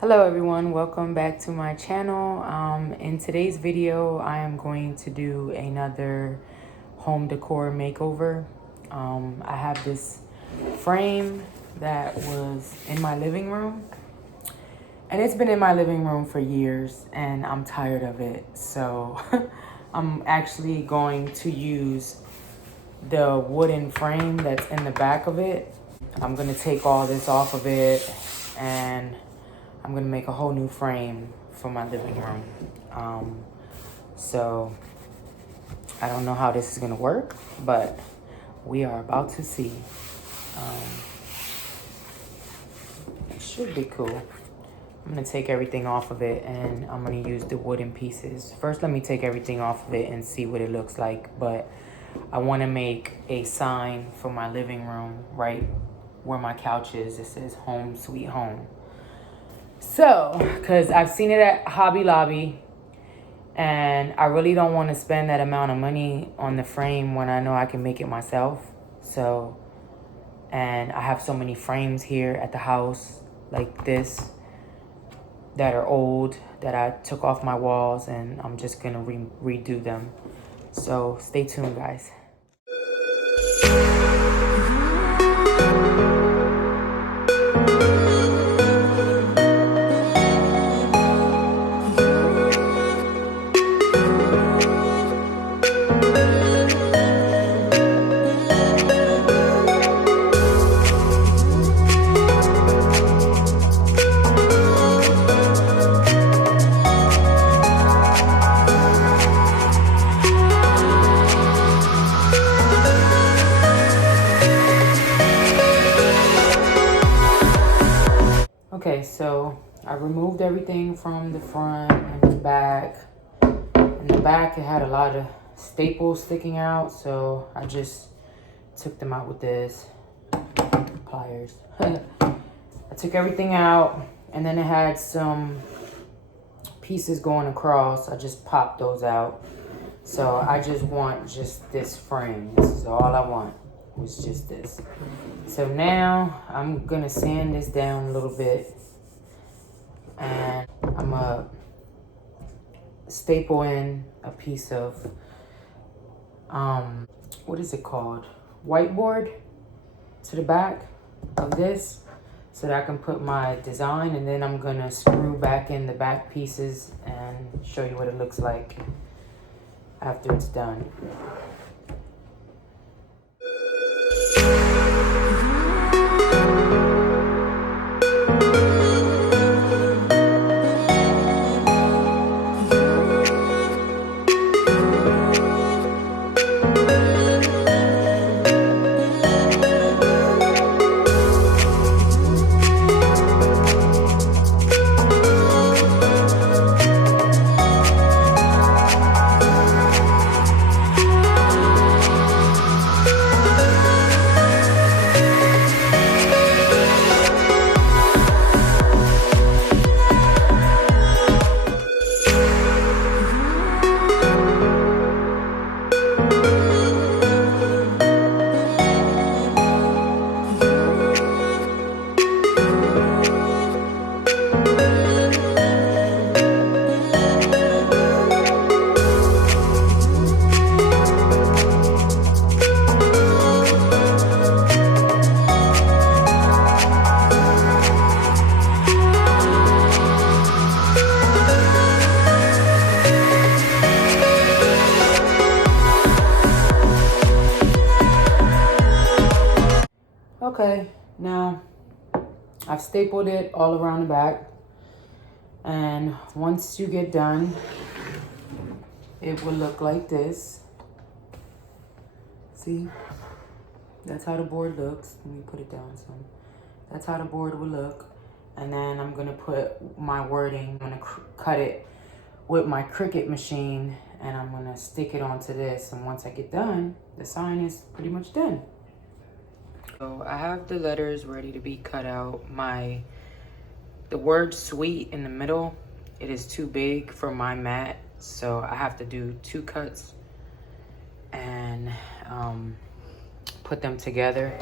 Hello everyone, welcome back to my channel. In today's video, I am going to do another home decor makeover. I have this frame that was in my living room, and it's been in my living room for years, and I'm tired of it. So I'm actually going to use the wooden frame that's in the back of it. I'm gonna take all this off of it, and I'm gonna make a whole new frame for my living room. So I don't know how this is gonna work, but we are about to see. It should be cool. I'm gonna take everything off of it and I'm gonna use the wooden pieces. First, let me take everything off of it and see what it looks like. But I wanna make a sign for my living room right where my couch is. It says home sweet home. So, because I've seen it at Hobby Lobby, and I really don't want to spend that amount of money on the frame when I know I can make it myself. So, and I have so many frames here at the house like this that are old that I took off my walls, and I'm just going to redo them. So, stay tuned, guys. Okay, so I removed everything from the front and the back. In the back, it had a lot of staples sticking out, so I just took them out with this pliers. I took everything out, and then it had some pieces going across. I just popped those out. So I just want just this frame. This is all I want, was just this. So now I'm gonna sand this down a little bit, and I'm gonna staple in a piece of what is it called, whiteboard, to the back of this so that I can put my design, and then I'm gonna screw back in the back pieces and show you what it looks like after it's done. Okay, now I've stapled it all around the back, and once you get done, it will look like this. See, that's how the board looks. Let me put it down some. That's how the board will look. And then I'm gonna put my wording. I'm gonna cut it with my Cricut machine, and I'm gonna stick it onto this. And once I get done, the sign is pretty much done. So I have the letters ready to be cut out. The word sweet in the middle, it is too big for my mat, so I have to do 2 cuts and put them together.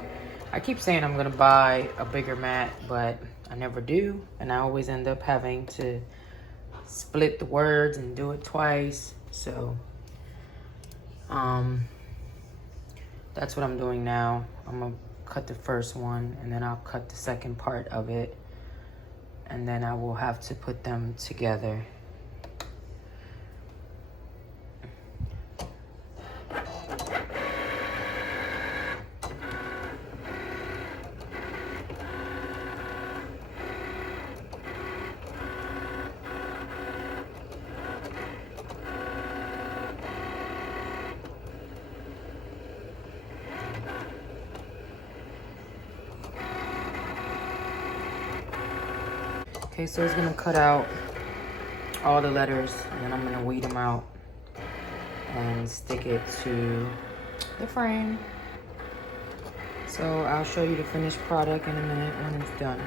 I keep saying I'm gonna buy a bigger mat, but I never do, and I always end up having to split the words and do it twice. So that's what I'm doing now. I'm gonna cut the first one, and then I'll cut the second part of it, and then I will have to put them together. Okay, so it's gonna cut out all the letters, and then I'm gonna weed them out and stick it to the frame. So I'll show you the finished product in a minute when it's done.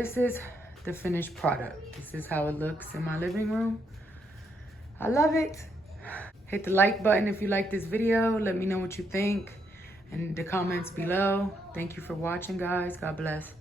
this is the finished product. This is how it looks in my living room. I love it. Hit the like button if you like this video. Let me know what you think in the comments below. Thank you for watching, guys. God bless.